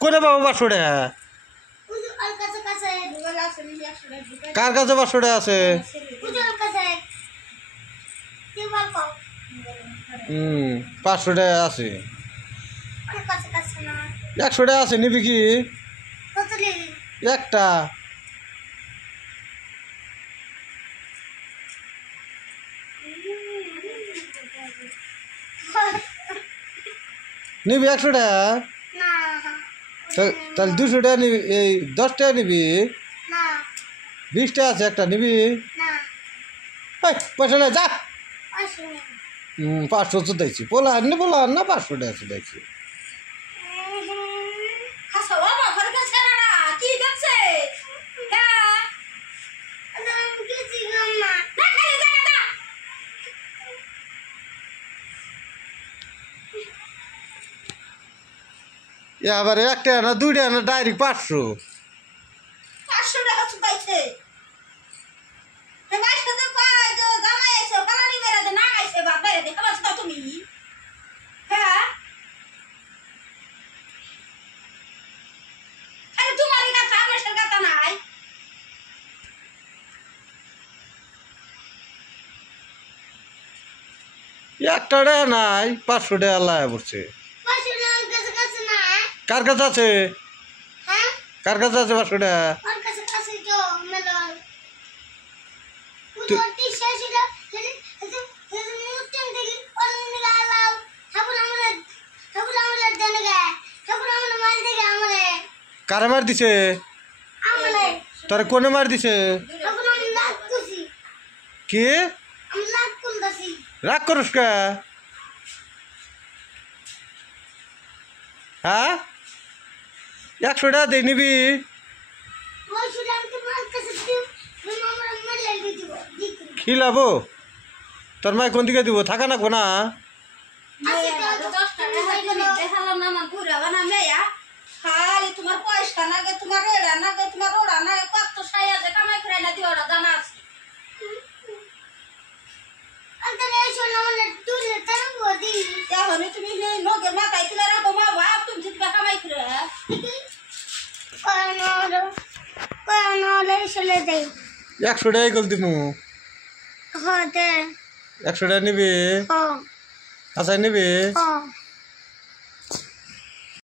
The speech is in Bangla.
কোনে বাবা 500 টাকা কার কাছে 500 টাকা আছে 500 টাকা আছে 100 টাকা আছে নিবি কি একটা নিবি 100 টাকা তাহলে 200 টাকা নিবি এই 10 টাকা নিবি 20 টাকা আছে একটা নিবি পয়সা নেই যা 500 তো দেখছি পোলা না 500 টাকা আছে দেখছি আবার 1 টাকা না 2 টাকা না ডাইরেক্ট 500 টাকা চুকাইছে একটা টাকা নাই 500 টাকা লায়া পড়ছে কার কাছে আছে কার কাছে আছে 500 টাকা কারে মার দিছে তোর কোনে মার দিছে কি রাগ করস কে হ্যাঁ 100 টাকা দিয়ে নিবি খিলাবো তোর মায় কোন দিকে দিব থাকা না কোনা তোমার পয়সা নাগে তোমার এড়া নাগে তোমার ওড়া নাগে কত সাইয়া যে কামাই করে না দিয়ে ওরা জানা আছে তুমি নগে মাথায় তুলে রাখো মা বাপ তুমি যদি কামাই করে 100 টাকা গল দিমু 100 টাকা নিবি আচ্ছা নিবি